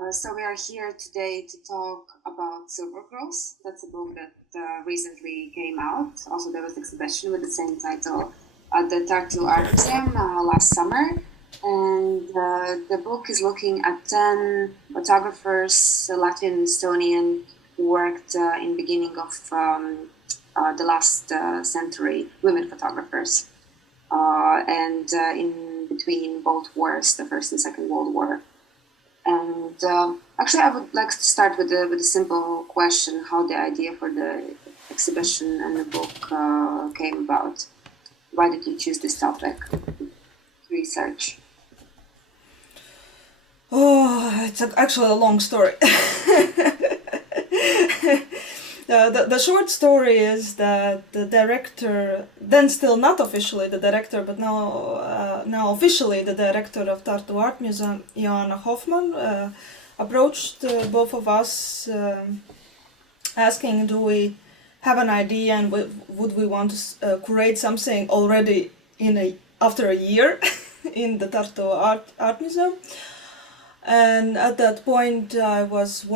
So we are here today to talk about Silver Girls. That's a book that recently came out. Also, there was an exhibition with the same title at the Tartu Art Museum last summer. And the book is looking at 10 photographers, Latvian and Estonian, who worked in beginning of the last century, women photographers. And in between both wars, the First and Second World War. And actually, I would like to start with a simple question: how the idea for the exhibition and the book came about. Why did you choose this topic to research? Oh, it's actually a long story. The short story is that the director, then still not officially the director, but now officially the director of Tartu Art Museum, Joanna Hoffman, approached both of us asking, do we have an idea and would we want to curate something already after a year in the Tartu Art Museum? And at that point I was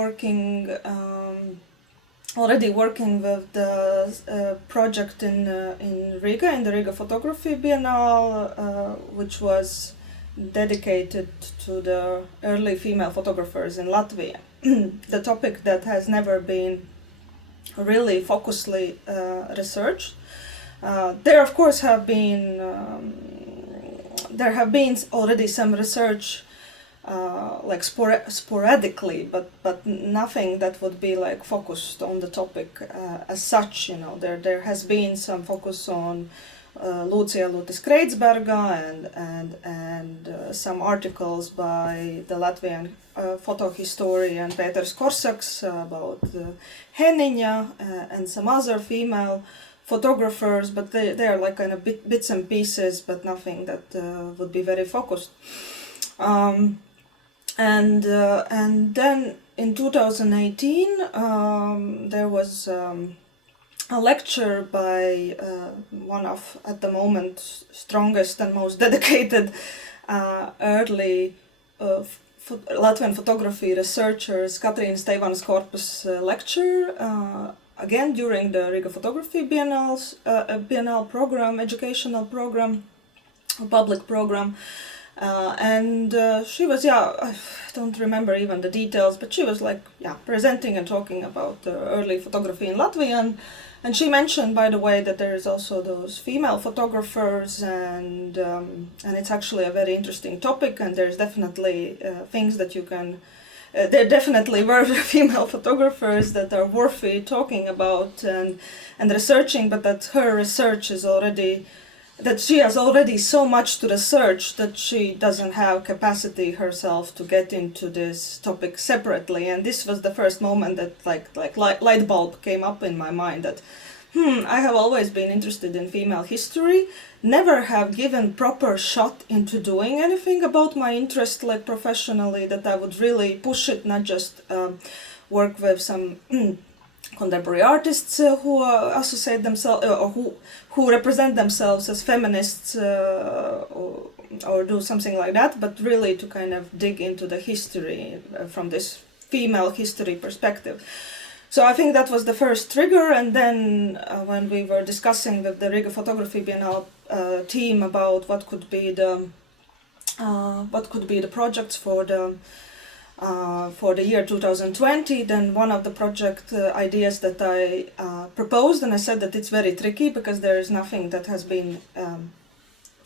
already working with the project in Riga, in the Riga Photography Biennale, which was dedicated to the early female photographers in Latvia. The topic that has never been really focusedly researched. There of course have been already some research like sporadically, but nothing that would be like focused on the topic as such. You know, there has been some focus on Lucija Lutis-Kreitsberga and some articles by the Latvian photo historian Pēters Korsaks about Heniņa and some other female photographers, but they are like kind of bits and pieces, but nothing that would be very focused. And then in 2018 there was a lecture by one of, at the moment, strongest and most dedicated early Latvian photography researchers, Katrīnas Teivanas Korpas lecture, again during the Riga Photography Biennale program, educational program, public program. And she was, I don't remember even the details, but she was like, presenting and talking about the early photography in Latvia. And she mentioned, by the way, that there is also those female photographers, and it's actually a very interesting topic, and there's definitely things that you can, there definitely were female photographers that are worthy talking about and researching, but that her research is already, that she has already so much to research that she doesn't have capacity herself to get into this topic separately. And this was the first moment that like light bulb came up in my mind that I have always been interested in female history, never have given proper shot into doing anything about my interest like professionally, that I would really push it, not just work with some contemporary artists who associate themselves or who represent themselves as feminists or do something like that, but really to kind of dig into the history from this female history perspective. So I think that was the first trigger, and then when we were discussing with the Riga Photography Biennale team about what could be the projects for the year 2020, then one of the project ideas that I proposed, and I said that it's very tricky because there is nothing that has been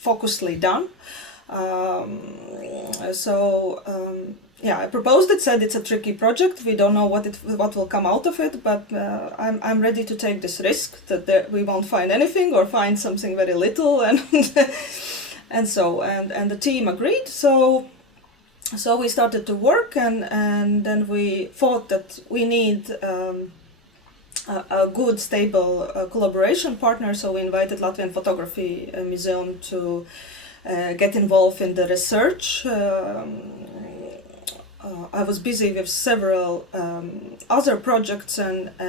focusedly done. I proposed it, said it's a tricky project. We don't know what will come out of it, but I'm ready to take this risk that we won't find anything or find something very little, and and the team agreed. So we started to work, and then we thought that we need a good, stable collaboration partner. So we invited Latvian Photography Museum to get involved in the research. I was busy with several other projects, and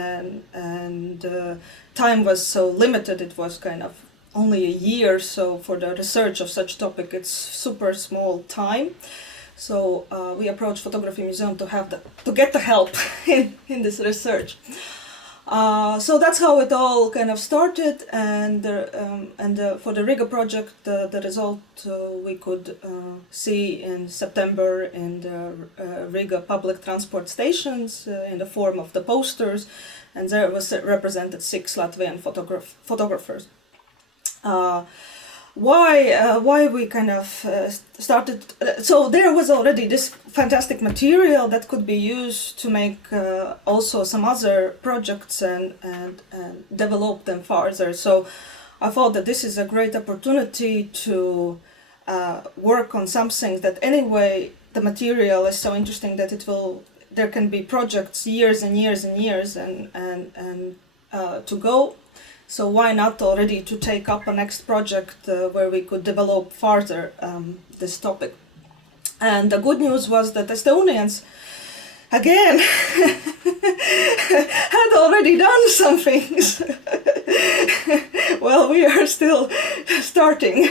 time was so limited. It was kind of only a year, so for the research of such topic, it's super small time. So we approached Photography Museum to get the help in this research. So that's how it all kind of started, and for the Riga project, the result we could see in September in the Riga public transport stations in the form of the posters, and there was represented 6 Latvian photographers. Why we kind of started, so there was already this fantastic material that could be used to make also some other projects and develop them further. So I thought that this is a great opportunity to work on something that anyway the material is so interesting that there can be projects years and years and years and to go. So why not already to take up a next project where we could develop further this topic. And the good news was that Estonians, again, had already done some things. Well, we are still starting.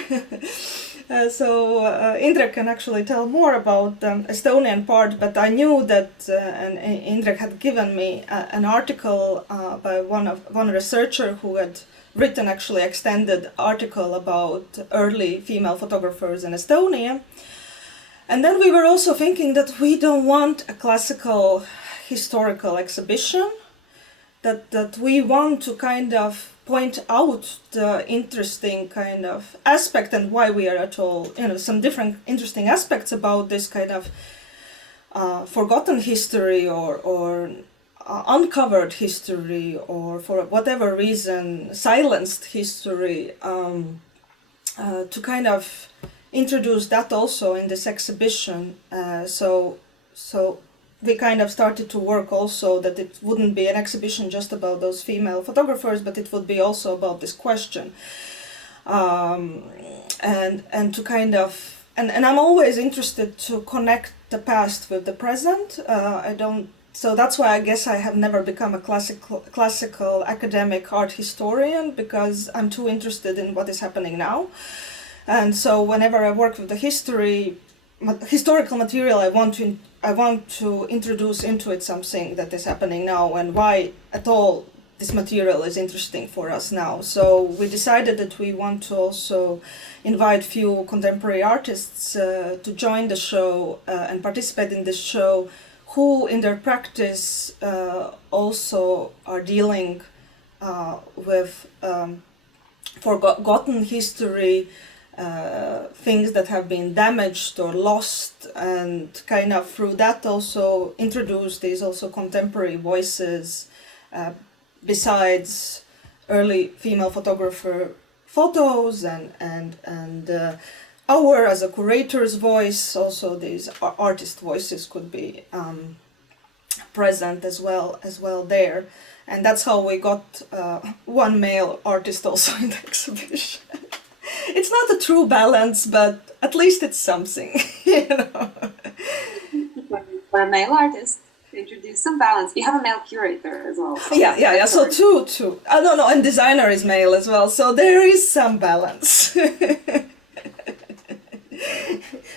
So Indrek can actually tell more about the Estonian part, but I knew that, and Indrek had given me an article by one researcher who had written actually extended article about early female photographers in Estonia. And then we were also thinking that we don't want a classical historical exhibition, that we want to kind of point out the interesting kind of aspect and why we are at all, some different interesting aspects about this kind of forgotten history or uncovered history, or for whatever reason silenced history, to kind of introduce that also in this exhibition. So we kind of started to work also that it wouldn't be an exhibition just about those female photographers, but it would be also about this question. And to kind of, and I'm always interested to connect the past with the present. So that's why I guess I have never become a classical academic art historian, because I'm too interested in what is happening now. And so whenever I work with the historical material, I want to introduce into it something that is happening now and why at all this material is interesting for us now. So we decided that we want to also invite few contemporary artists to join the show and participate in this show, who in their practice also are dealing with forgotten history, things that have been damaged or lost, and kind of through that also introduce these also contemporary voices besides early female photographer photos and our as a curator's voice. Also these artist voices could be present as well there, and that's how we got one male artist also in the exhibition. It's not a true balance, but at least it's something, For a male artist, introduce some balance. You have a male curator as well. Yeah. So two. No, and designer is male as well. So there is some balance.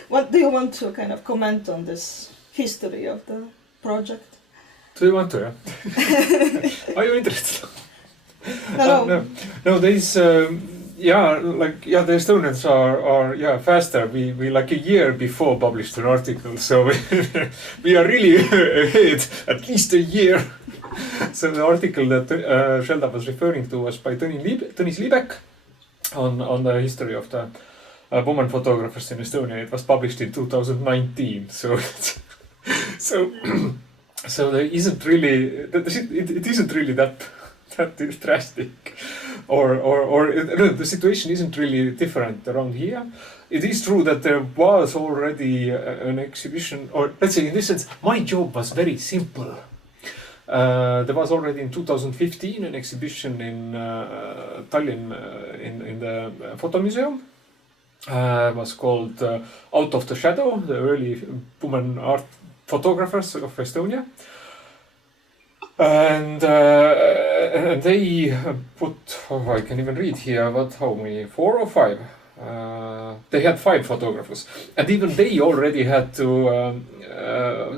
What do you want to kind of comment on this history of the project? Do you want to? Yeah? Are you interested? No. No. There's. The Estonians are faster. We like a year before published an article, so we are really ahead, at least a year. So the article that Šelda was referring to was by Tõnis Liibek on the history of the woman photographers in Estonia. It was published in 2019, so there isn't really it isn't really that drastic. Or the situation isn't really different around here. It is true that there was already an exhibition, or let's say in this sense, my job was very simple. There was already in 2015 an exhibition in Tallinn in the Photo Museum. It was called Out of the Shadow, the early women art photographers of Estonia. And they put, I can even read here, how many, 4 or 5 they had 5 photographers, and even they already had to.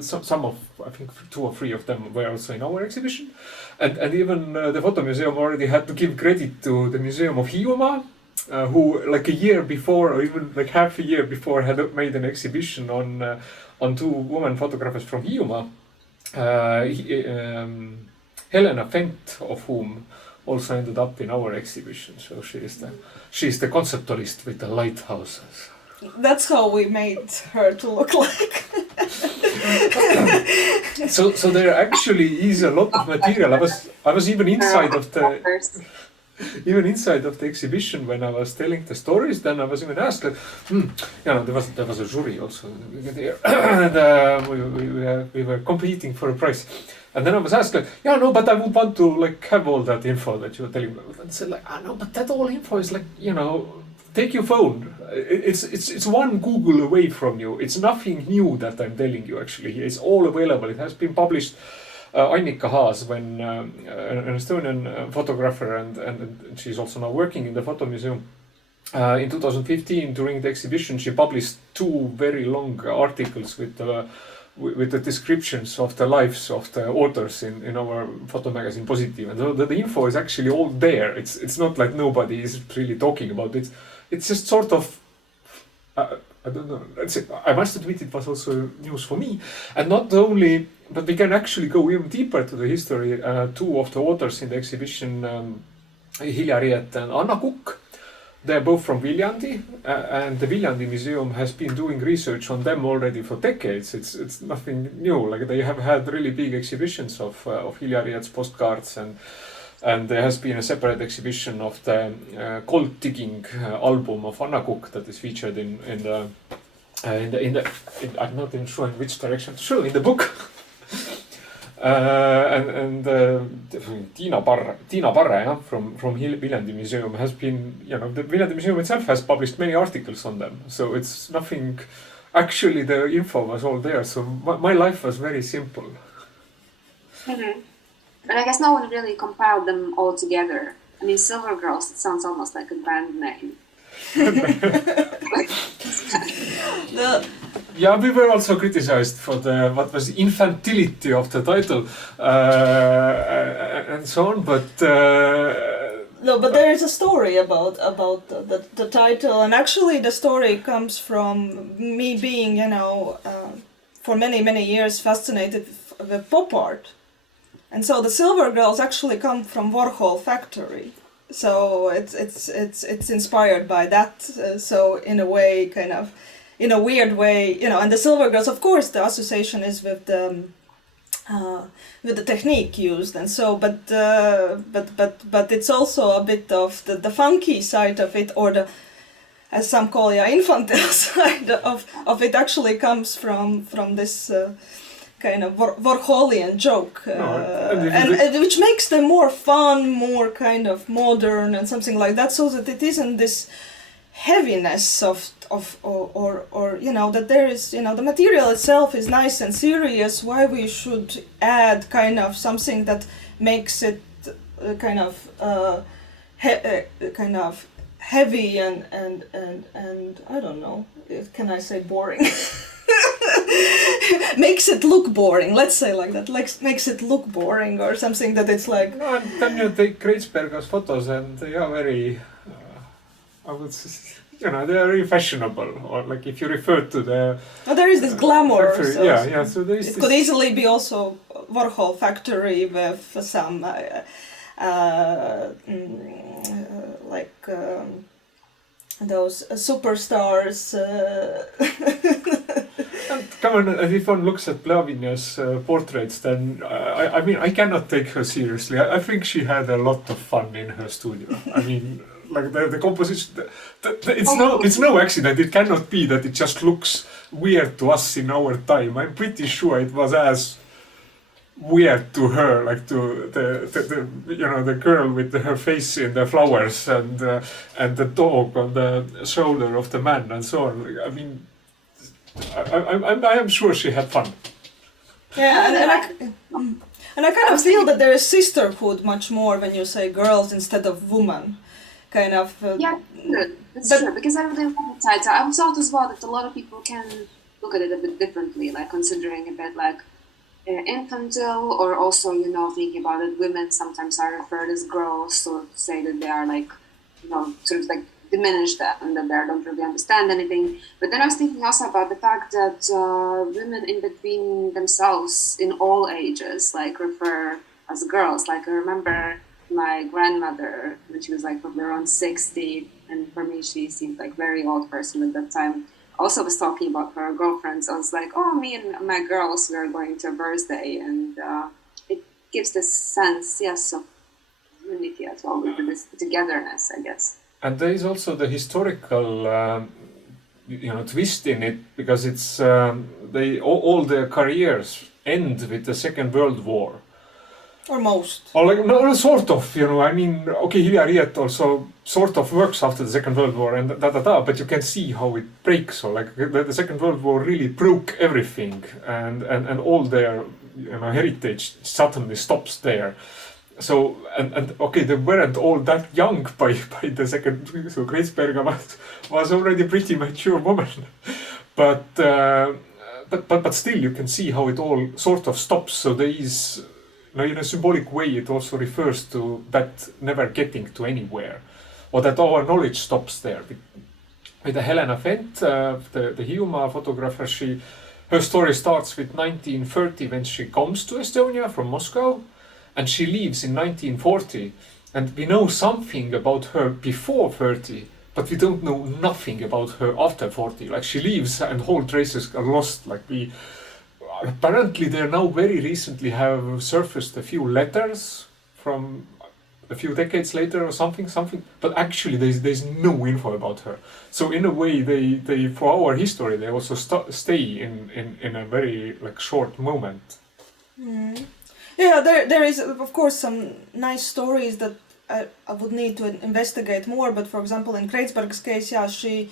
Some of, I think 2 or 3 of them were also in our exhibition, and even the photo museum already had to give credit to the Museum of Hiiumaa, who like a year before, or even like half a year before, had made an exhibition on 2 women photographers from Hiiumaa. Helena Fent, of whom also ended up in our exhibition. So she's the conceptualist with the lighthouses. That's how we made her to look like. So there actually is a lot of material. I was even inside of the exhibition when I was telling the stories. Then I was even asked, like, there was a jury also there, and we were competing for a prize. And then I was asked, like, but I would want to like have all that info that you were telling me. And I said, like, no, but that all info is like, take your phone. It's one Google away from you. It's nothing new that I'm telling you. Actually, it's all available. It has been published. Annika Haas, when an Estonian photographer, and she's also now working in the photo museum. In 2015, during the exhibition, she published 2 very long articles with the descriptions of the lives of the authors in our photo magazine Positive, and the info is actually all there. It's not like nobody is really talking about it. It's just sort of. I don't know. I must admit it was also news for me, and not only, but we can actually go even deeper to the history. 2 of the authors in the exhibition, Hilja Riet and Anna Kukk, they're both from Viljandi, and the Viljandi Museum has been doing research on them already for decades. It's nothing new. Like, they have had really big exhibitions of Hilja Riet's postcards, and there has been a separate exhibition of the gold digging album of Anna Kukk that is featured in the I'm not even sure in which direction to show in the book. And Tiina Parre from Viljandi Museum has been, the Viljandi Museum itself has published many articles on them. So it's nothing, actually the info was all there. So my life was very simple. Mm-hmm. But I guess no one really compiled them all together. I mean, Silver Girls, it sounds almost like a band name. Yeah, we were also criticized for what was infantility of the title and so on, but no, but there is a story about the title, and actually the story comes from me being, for many years fascinated with pop art, and so the Silver Girls actually come from Warhol factory. So it's inspired by that. So in a way, kind of, in a weird way, and the Silver Girls, of course, the association is with the technique used, and so, but it's also a bit of the funky side of it, or the, as some call, infantile side of it. Actually comes from this. Kind of Warholian joke, and which makes them more fun, more kind of modern, and something like that, so that it isn't this heaviness or that there is, the material itself is nice and serious. Why we should add kind of something that makes it kind of heavy and I don't know, can I say boring? Makes it look boring, let's say like that, makes it look boring or something that it's like... No, and then you take Kreitsberger's photos and they are very, I would say, they are very fashionable, or like if you refer to the... Oh, there is this glamour. So so there is it could easily be also Warhol factory with some those superstars. Come on, if one looks at Plavinya's portraits, then I mean, I cannot take her seriously. I think she had a lot of fun in her studio. I mean, like the composition, it's no accident. It cannot be that it just looks weird to us in our time. I'm pretty sure it was as weird to her, like to the girl with her face in the flowers and the dog on the shoulder of the man and so on. I mean, I am sure she had fun. Yeah, and I kind of feel that there is sisterhood much more when you say girls instead of woman, kind of. Yeah, that's true. Because I really like the title. I thought as well that a lot of people can look at it a bit differently, like considering a bit like infantile, or also, thinking about it, women sometimes are referred as girls, or say that they are like, sort of like diminish that and that they don't really understand anything. But then I was thinking also about the fact that women in between themselves in all ages like refer as girls. Like I remember my grandmother when she was like probably around 60, and for me she seemed like very old person at that time. Also was talking about her girlfriends. I was like, oh, me and my girls, we are going to a birthday, and it gives this sense, yes, of unity as well, with this togetherness, I guess. And there is also the historical, twist in it, because it's all their careers end with the Second World War. Or most. Or like, no, sort of, I mean, okay, Hilariet also sort of works after the Second World War and but you can see how it breaks. Or like the Second World War really broke everything, and all their heritage suddenly stops there. So and okay, they weren't all that young by the second. So Kreuzberger was already a pretty mature woman, but still you can see how it all sort of stops. So there is, in a symbolic way, it also refers to that never getting to anywhere, or that our knowledge stops there. With the Helena Fent, the Hiiumaa photographer, her story starts with 1930 when she comes to Estonia from Moscow. And she leaves in 1940, and we know something about her before 30, but we don't know nothing about her after 40. Like she leaves and whole traces are lost. Like apparently there now very recently have surfaced a few letters from a few decades later or something, but actually there's no info about her. So in a way they for our history, they also stay in a very like short moment. Mm. Yeah, there is of course some nice stories that I would need to investigate more. But for example, in Kreuzberg's case, yeah, she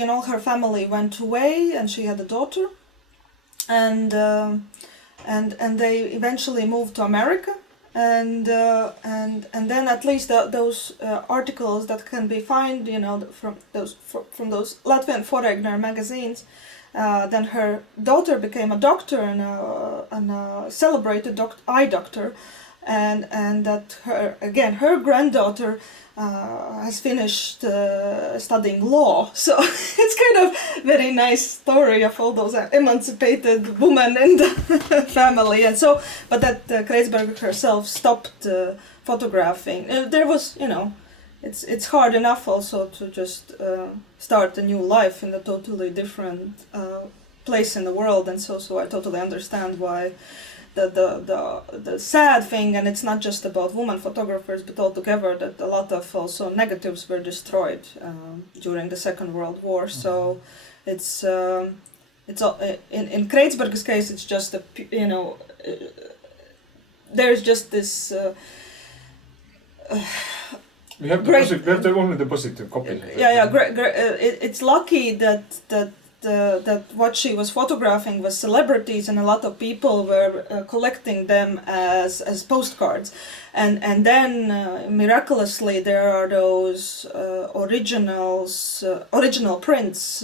and all her family went away, and she had a daughter, and they eventually moved to America, and then at least those articles that can be found, from those Latvian Foreigner magazines. Then her daughter became a doctor and a celebrated eye doctor, and that her granddaughter has finished studying law. So it's kind of very nice story of all those emancipated women in the family. And so, but that Kreuzberger herself stopped photographing. There was, it's hard enough also to just start a new life in a totally different place in the world, and so I totally understand why the sad thing, and it's not just about women photographers, but altogether that a lot of also negatives were destroyed during the Second World War. So it's in Kreuzberg's case, it's just there's just this. We have only the positive copy. Yeah. It's lucky that what she was photographing was celebrities, and a lot of people were collecting them as postcards, and then miraculously there are those original prints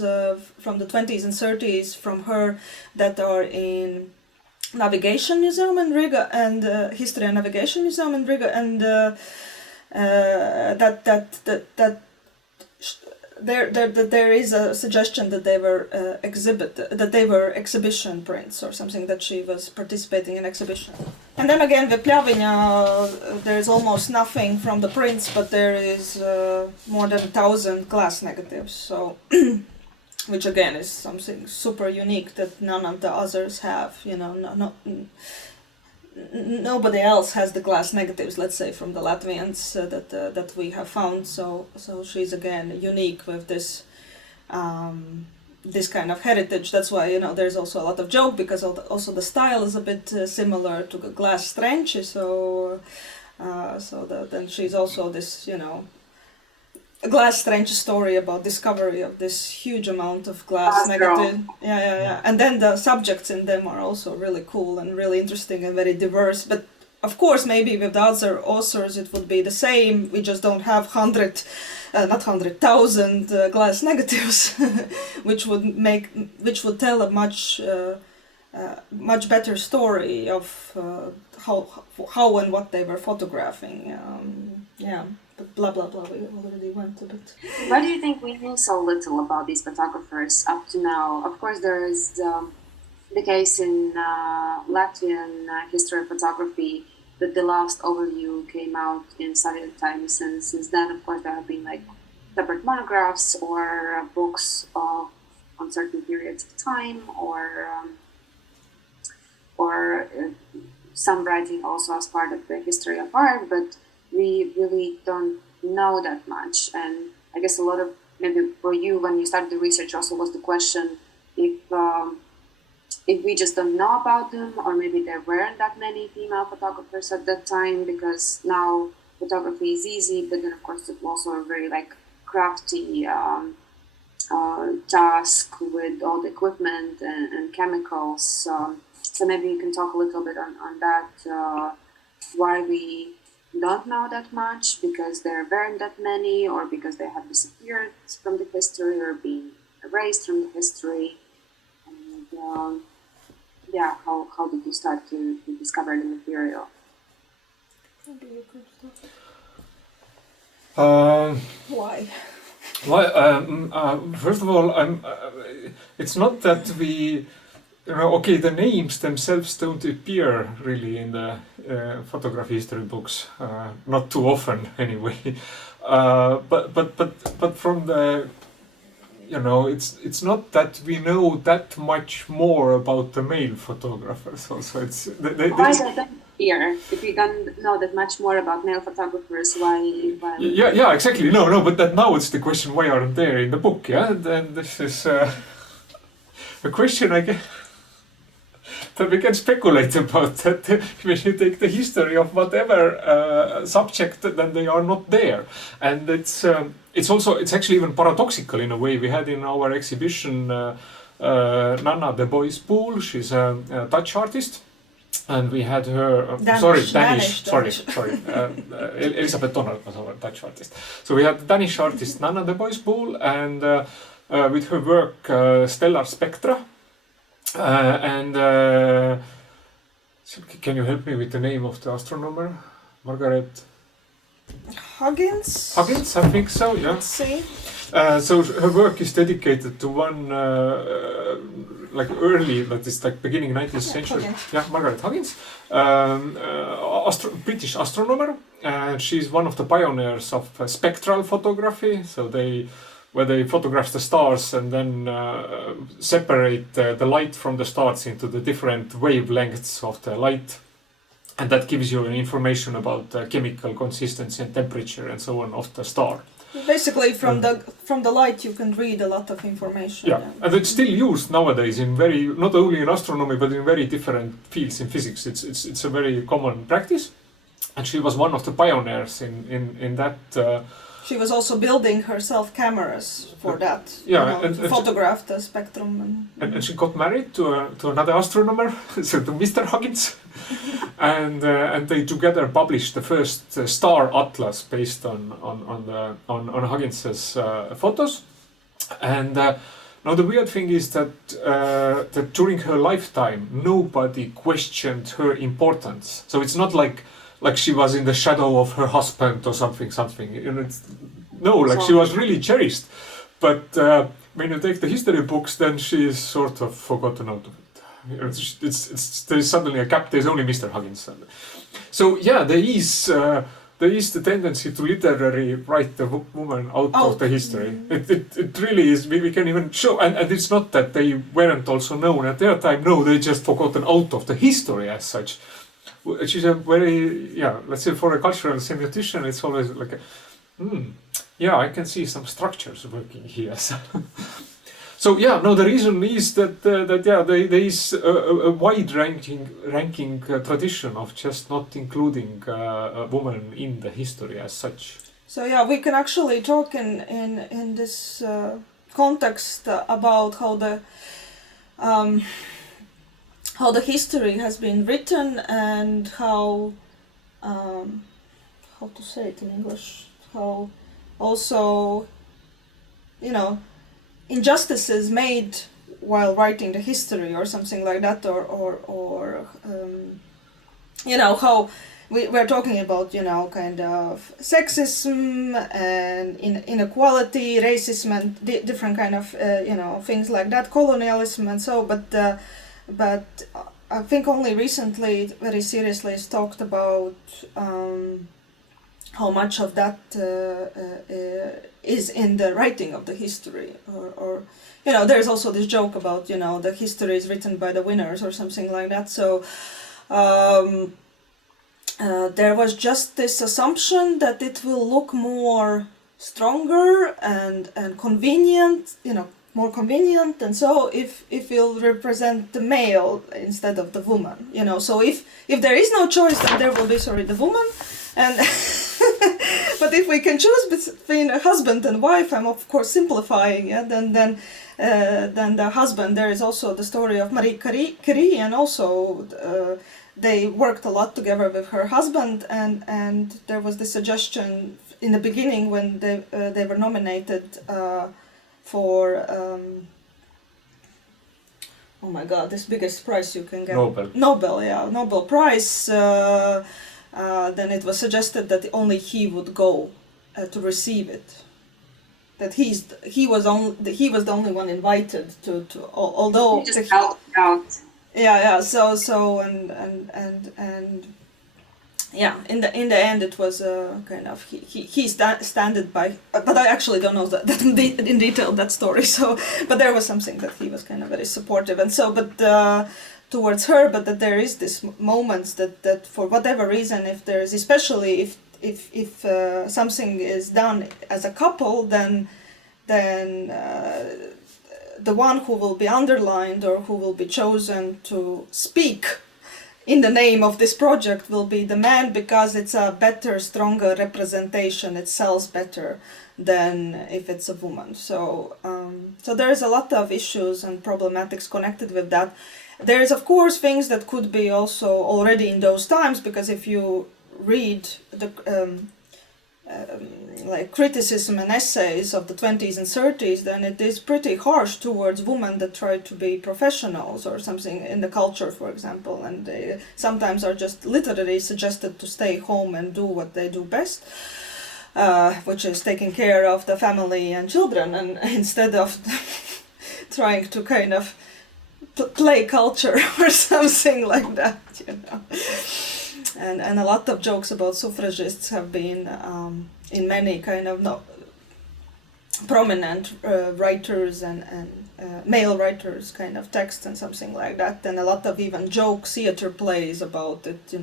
from the 20s and 30s from her that are in Navigation Museum in Riga and History and Navigation Museum in Riga, and there is a suggestion that they were exhibition prints or something, that she was participating in exhibition. And then again, with Pļaviņa, there is almost nothing from the prints, but there is more than 1,000 glass negatives. So, which again is something super unique that none of the others have. Nobody else has the glass negatives, let's say, from the Latvians that we have found. So she's again unique with this this kind of heritage. That's why there's also a lot of joke, because also the style is a bit similar to the glass strange. So then she's also this a glass strange story about discovery of this huge amount of glass negative. Yeah. And then the subjects in them are also really cool and really interesting and very diverse. But of course, maybe with the other authors it would be the same. We just don't have 100,000 glass negatives, which would tell a much better story of how and what they were photographing. But blah blah blah. We already went a bit. Why do you think we know so little about these photographers up to now? Of course, there is the case in Latvian history of photography that the last overview came out in Soviet times, and since then, of course, there have been like separate monographs or books on certain periods of time, or some writing also as part of the history of art, but we really don't know that much. And I guess a lot of, maybe for you, when you started the research, also was the question if we just don't know about them, or maybe there weren't that many female photographers at that time, because now photography is easy, but then of course it's also a very like crafty task with all the equipment and chemicals. So maybe you can talk a little bit on that, why we don't know that much, because there weren't that many, or because they have disappeared from the history or been erased from the history. And how did you start to discover the material? Maybe you could start. Why? First of all, it's not that we, okay, the names themselves don't appear really in the photography history books, not too often anyway. But from the, it's not that we know that much more about the male photographers. Also, it's why is that here? If we don't know that much more about male photographers, why? Yeah, exactly. No, but that now it's the question: why aren't they in the book? Yeah, and this is a question I guess that we can speculate about. That when you take the history of whatever subject, then they are not there, and it's actually even paradoxical in a way. We had in our exhibition Nanna de Boispoel. She's a Dutch artist, and we had her. Danish. Elisabeth Donner was our Dutch artist. So we had the Danish artist Nanna de Boispoel, and with her work Stellar Spectra. Can you help me with the name of the astronomer? Margaret Huggins, I think so, yeah. Let's see. So her work is dedicated to one early, that is like beginning 19th century. Huggins. Yeah, Margaret Huggins, British astronomer. She's one of the pioneers of spectral photography. So where they photograph the stars and then separate the light from the stars into the different wavelengths of the light. And that gives you information about chemical consistency and temperature and so on of the star. Basically, from the light you can read a lot of information. Yeah, and it's still used nowadays in not only in astronomy but in very different fields in physics. It's a very common practice, and she was one of the pioneers in that. She was also building herself cameras for that. Yeah, to photograph the spectrum. And she got married to another astronomer, so to Mr. Huggins, and they together published the first star atlas based on Huggins's photos. And now the weird thing is that during her lifetime nobody questioned her importance. So it's not like she was in the shadow of her husband or something. She was really cherished. But when you take the history books, then she is sort of forgotten out of it. There's suddenly a gap. There's only Mr. Huggins. So yeah, there is the tendency to literally write the woman out of the history. It really is. We can even show, and it's not that they weren't also known at their time. No, they just forgotten out of the history as such. She's a very, let's say for a cultural semiotician, it's always like, I can see some structures working here. So the reason is that there is a wide-ranking tradition of just not including a woman in the history as such. So we can actually talk in this context about how the history has been written and how how to say it in English, how also, injustices made while writing the history or something like that, or how we're talking about, kind of sexism and inequality, racism, and different kind of, things like that, colonialism and so, but I think only recently, very seriously, is talked about how much of that is in the writing of the history, or there's also this joke about, the history is written by the winners or something like that. So there was just this assumption that it will look more stronger and convenient, more convenient, and so if you'll represent the male instead of the woman, so if there is no choice, then there will be, the woman, and but if we can choose between a husband and wife, I'm of course simplifying, then the husband. There is also the story of Marie Curie, and also they worked a lot together with her husband, and there was the suggestion in the beginning when they were nominated for oh my god, this biggest prize you can get, Nobel Prize. Then it was suggested that only he would go to receive it. That he was the only one invited to although he just held out. Yeah. So and yeah, in the end it was kind of he standed by, but I actually don't know that in detail, that story. So, but there was something that he was kind of very supportive, and so, but towards her, but that there is this moments that for whatever reason, if there is, especially if something is done as a couple, then the one who will be underlined or who will be chosen to speak in the name of this project will be the man, because it's a better, stronger representation. It sells better than if it's a woman. So there's a lot of issues and problematics connected with that. There's of course things that could be also already in those times, because if you read the like criticism and essays of the 20s and 30s, then it is pretty harsh towards women that try to be professionals or something in the culture, for example, and they sometimes are just literally suggested to stay home and do what they do best, which is taking care of the family and children, and instead of trying to kind of play culture or something like that, And a lot of jokes about suffragists have been in many kind of prominent writers and male writers kind of texts and something like that, and a lot of even joke theater plays about it,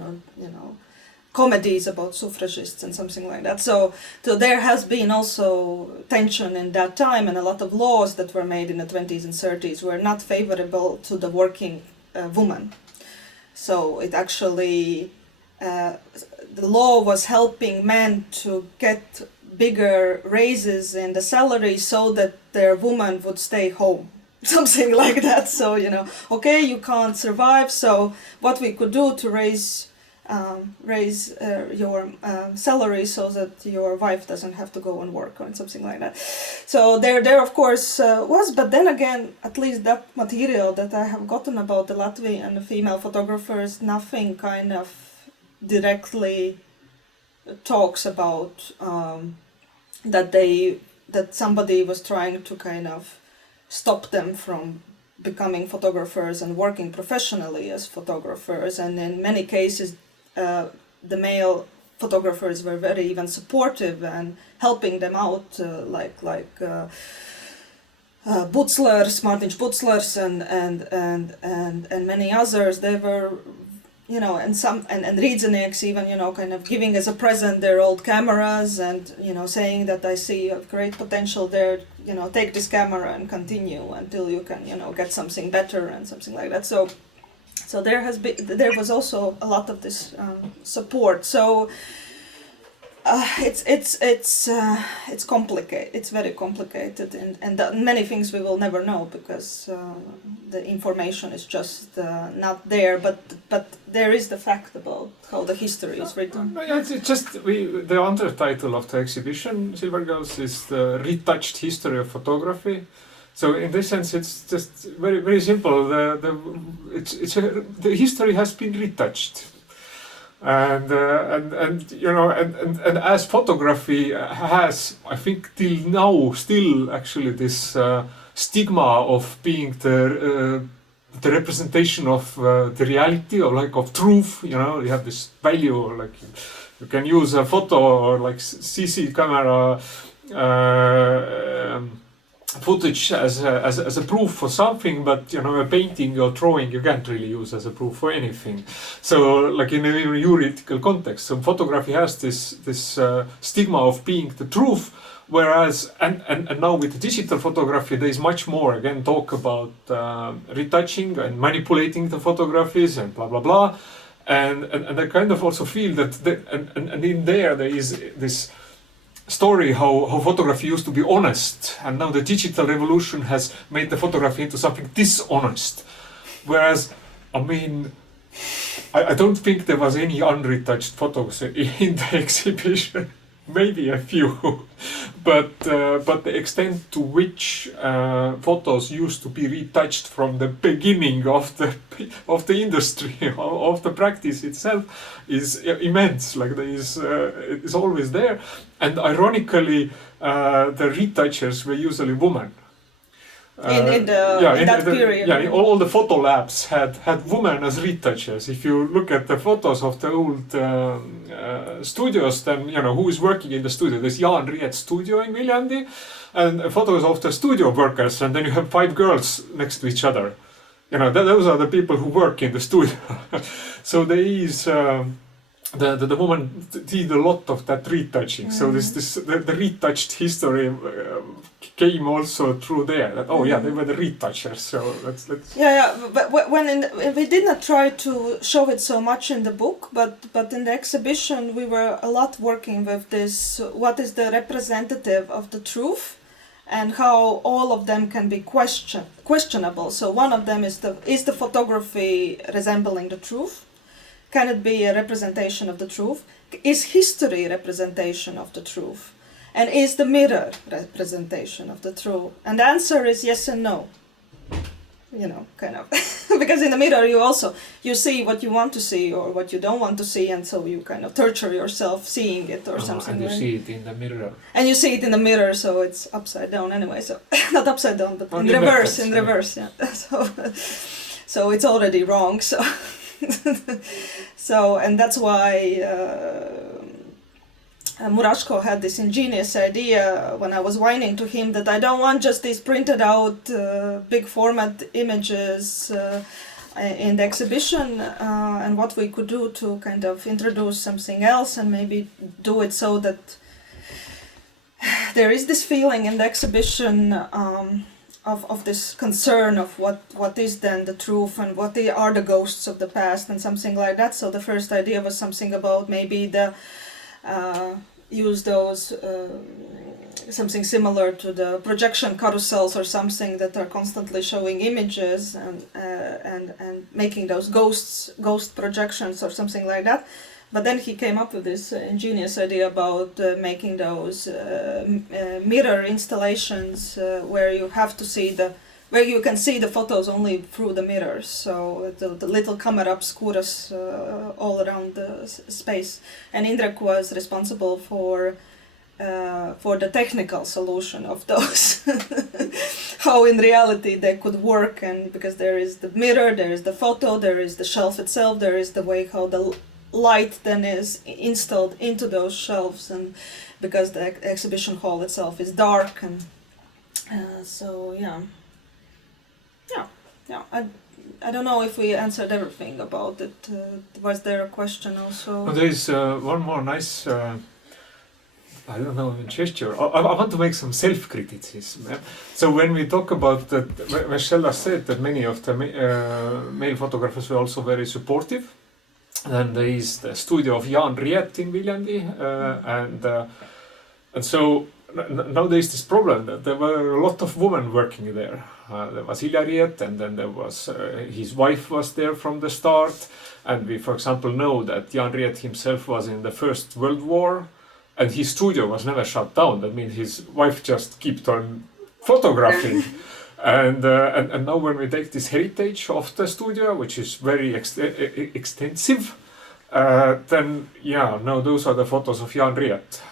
comedies about suffragists and something like that. So there has been also tension in that time, and a lot of laws that were made in the 20s and 30s were not favorable to the working woman. So it actually the law was helping men to get bigger raises in the salary so that their woman would stay home, something like that. So okay, you can't survive, so what we could do to raise your salary so that your wife doesn't have to go and work or something like that. So there of course was, but then again, at least that material that I have gotten about the Latvian female photographers, nothing kind of directly talks about that somebody was trying to kind of stop them from becoming photographers and working professionally as photographers. And in many cases the male photographers were very even supportive and helping them out, like Butzlers, Martin Butzlers, and many others. They were, and Rīdzinieks even, kind of giving as a present their old cameras and, saying that I see a great potential there, take this camera and continue until you can, get something better and something like that. So there was also a lot of this support. So it's complicated. It's very complicated, and many things we will never know because the information is just not there. But there is the fact about how the history is written. Yeah, it's just the undertitle of the exhibition, Silver Girls, is the Retouched History of Photography. So in this sense, it's just very very simple. The history has been retouched. And you know, and as photography has, I think till now still actually this stigma of being the representation of the reality or like of truth. You know, you have this value, or like you can use a photo or like CC camera footage as a proof for something, but you know, a painting or drawing you can't really use as a proof for anything. So like in a theoretical context, so photography has this stigma of being the truth, whereas and now with the digital photography there is much more again talk about retouching and manipulating the photographies and blah blah blah, and I kind of also feel that and in there is this story how photography used to be honest, and now the digital revolution has made the photography into something dishonest. Whereas, I mean, I don't think there was any unretouched photos in the exhibition. Maybe a few, but the extent to which photos used to be retouched from the beginning of the industry of the practice itself is immense. Like there is it's always there, and ironically, the retouchers were usually women. In that period. Yeah, all the photo labs had women as retouchers. If you look at the photos of the old studios, then you know who is working in the studio. There's Jaan Riet's studio in Viljandi, and photos of the studio workers, and then you have 5 girls next to each other. You know, those are the people who work in the studio. So there is the woman did a lot of that retouching. So the retouched history came also through there. That they were the retouchers. So let's but we did not try to show it so much in the book, but in the exhibition we were a lot working with this. What is the representative of the truth, and how all of them can be questionable. So one of them is the photography resembling the truth? Can it be a representation of the truth? Is history representation of the truth? And is the mirror representation of the truth? And the answer is yes and no. You know, kind of. Because in the mirror you see what you want to see or what you don't want to see, and so you kind of torture yourself seeing it or something. And you see it in the mirror. And you see it in the mirror, so it's upside down anyway. So not upside down, but in reverse. Yeah. So it's already wrong. So. So, and that's why Murashko had this ingenious idea when I was whining to him that I don't want just these printed out big format images in the exhibition, and what we could do to kind of introduce something else and maybe do it so that there is this feeling in the exhibition of this concern of what is then the truth and what are the ghosts of the past and something like that. So the first idea was something about maybe use those something similar to the projection carousels or something that are constantly showing images and making those ghost projections or something like that. But then he came up with this ingenious idea about making those mirror installations where you have to see where you can see the photos only through the mirrors. So the little camera obscuras all around the space. And Indrek was responsible for the technical solution of those. How in reality they could work, and because there is the mirror, there is the photo, there is the shelf itself, there is the way how the light then is installed into those shelves, and because the exhibition hall itself is dark, and I don't know if we answered everything about it. Was there a question also? There is one more nice I don't know, gesture. I want to make some self-criticism. Yeah? So when we talk about that, when Šelda said that many of the male photographers were also very supportive, Then there is the studio of Jaan Riet in Viljandi, and so now there is this problem that there were a lot of women working there. There was Ilja Riet, and then there was his wife was there from the start. And we, for example, know that Jaan Riet himself was in the First World War, and his studio was never shut down. That means his wife just kept on photographing. And now when we take this heritage of the studio, which is very extensive, then yeah, now those are the photos of Jaan Riet.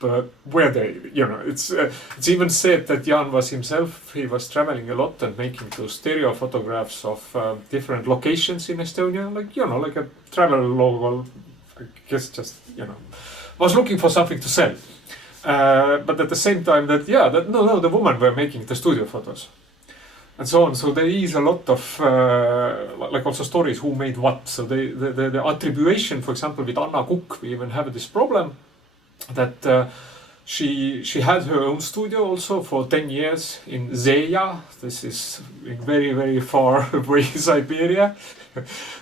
But where they, it's even said that Jaan was himself, he was traveling a lot and making those stereo photographs of different locations in Estonia, like a travel logo, I guess was looking for something to sell. But at the same time the women were making the studio photos. And so on. So there is a lot of also stories who made what. So the attribution, for example, with Anna Kukk, we even have this problem that she had her own studio also for 10 years in Zeya. This is in very, very far away Siberia,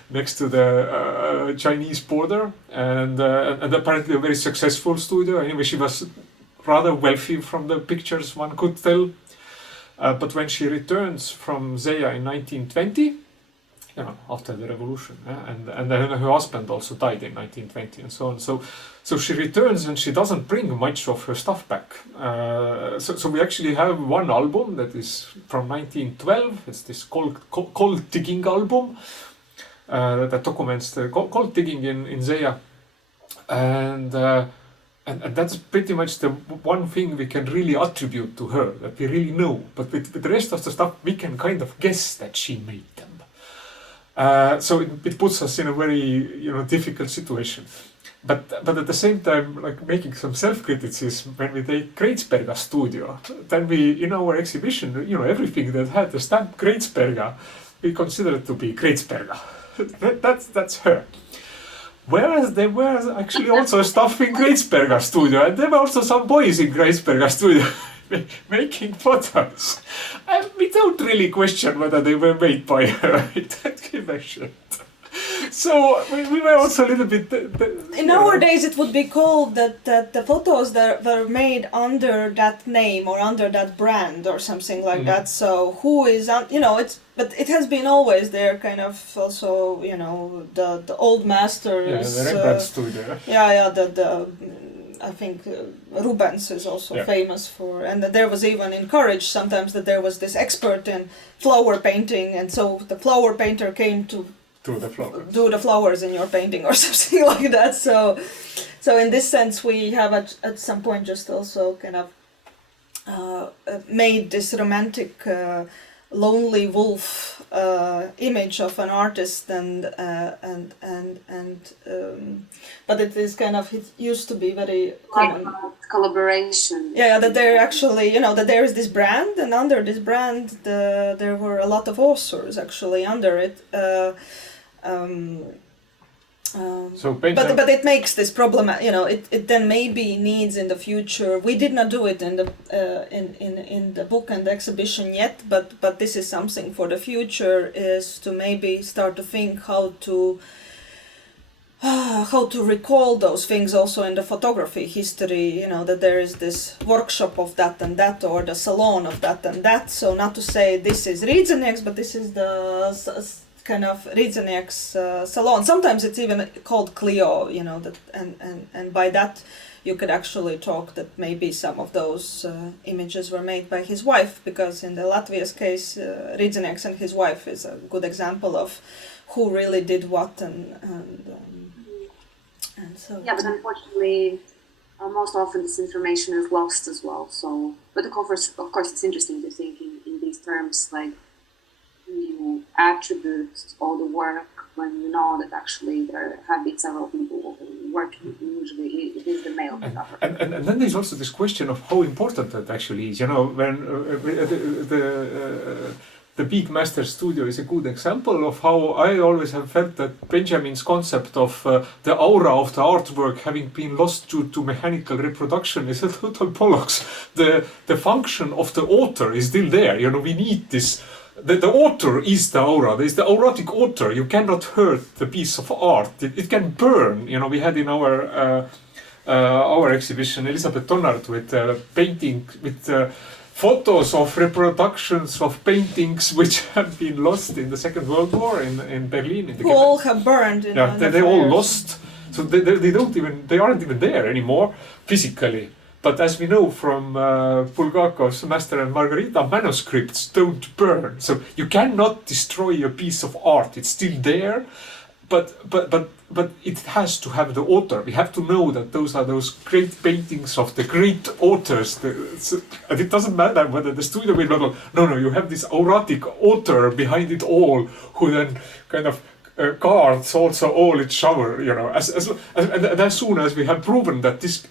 next to the Chinese border, and apparently a very successful studio. Anyway, she was rather wealthy from the pictures, one could tell. But when she returns from Zeya in 1920, after the revolution, and then her husband also died in 1920 and so on. So she returns and she doesn't bring much of her stuff back. So we actually have one album that is from 1912. It's this cold digging album that documents the cold digging in Zeya. And that's pretty much the one thing we can really attribute to her, that we really know. But with the rest of the stuff, we can kind of guess that she made them. So it puts us in a very difficult situation. But at the same time, like making some self-criticism, when we take Kreitsberga studio, then we, in our exhibition, everything that had the stamp Kreitsberga, we consider it to be Kreitsberga. That's her. Whereas there was actually also stuff in Kreitsberga studio, and there were also some boys in Kreitsberga studio making photos. And we don't really question whether they were made by her in that connection. So we were also a little bit... In nowadays it would be called that the photos that were made under that name or under that brand or something like that. So who is, but it has been always there, kind of also, the old masters. Yeah, the Rembrandt studio. I think Rubens is also famous for, and there was even encouraged sometimes that there was this expert in flower painting, and so the flower painter came to do the flowers in your painting or something like that. So in this sense, we have at some point just also kind of made this romantic lonely wolf image of an artist, but it is kind of, it used to be very common. Collaboration. Yeah, that there actually, that there is this brand, and under this brand there were a lot of authors actually under it. But it makes this problem, it then maybe needs in the future. We did not do it in the book and the exhibition yet, but this is something for the future, is to maybe start to think how to recall those things also in the photography history, that there is this workshop of that and that, or the salon of that and that. So not to say this is Rīdzeneks, but this is the kind of Rīdzeneks salon. Sometimes it's even called Clio, that, and by that you could actually talk that maybe some of those images were made by his wife, because in the Latvia's case, Rīdzeneks and his wife is a good example of who really did what, and so. Yeah, but unfortunately, most often this information is lost as well. So, but of course, it's interesting to think in these terms, like you attribute all the work when you know that actually there have been several people working. Usually, it is the male photographer. And then there's also this question of how important that actually is. When the Big Master Studio is a good example of how I always have felt that Benjamin's concept of the aura of the artwork having been lost due to mechanical reproduction is a total bollocks. The function of the author is still there. We need this the author is the aura. There is the auratic author. You cannot hurt the piece of art. It can burn. You know, we had in our exhibition Elizabeth Donnard with painting with photos of reproductions of paintings which have been lost in the Second World War in Berlin. Who all have burned. They all lost. So they aren't even there anymore physically. But as we know from Bulgakov's Master and Margarita, manuscripts don't burn. So you cannot destroy a piece of art. It's still there, but it has to have the author. We have to know that those are those great paintings of the great authors. And it doesn't matter whether the studio will blah, blah. No, you have this auratic author behind it all, who then kind of guards also all its shower, you know, as soon as we have proven that this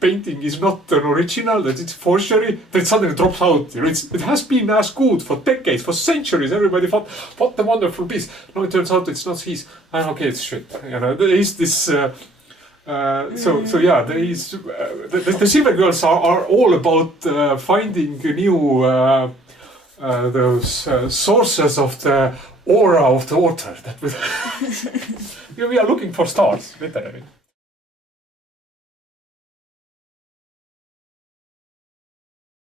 painting is not an original, that it's forgery, then it suddenly drops out. You know, it has been as good for decades, for centuries. Everybody thought, what a wonderful piece. No, it turns out it's not his. Okay, it's shit. You know, there is this. So yeah, there is the Silver Girls are all about finding new those sources of the aura of the author. That we are looking for stars, literally.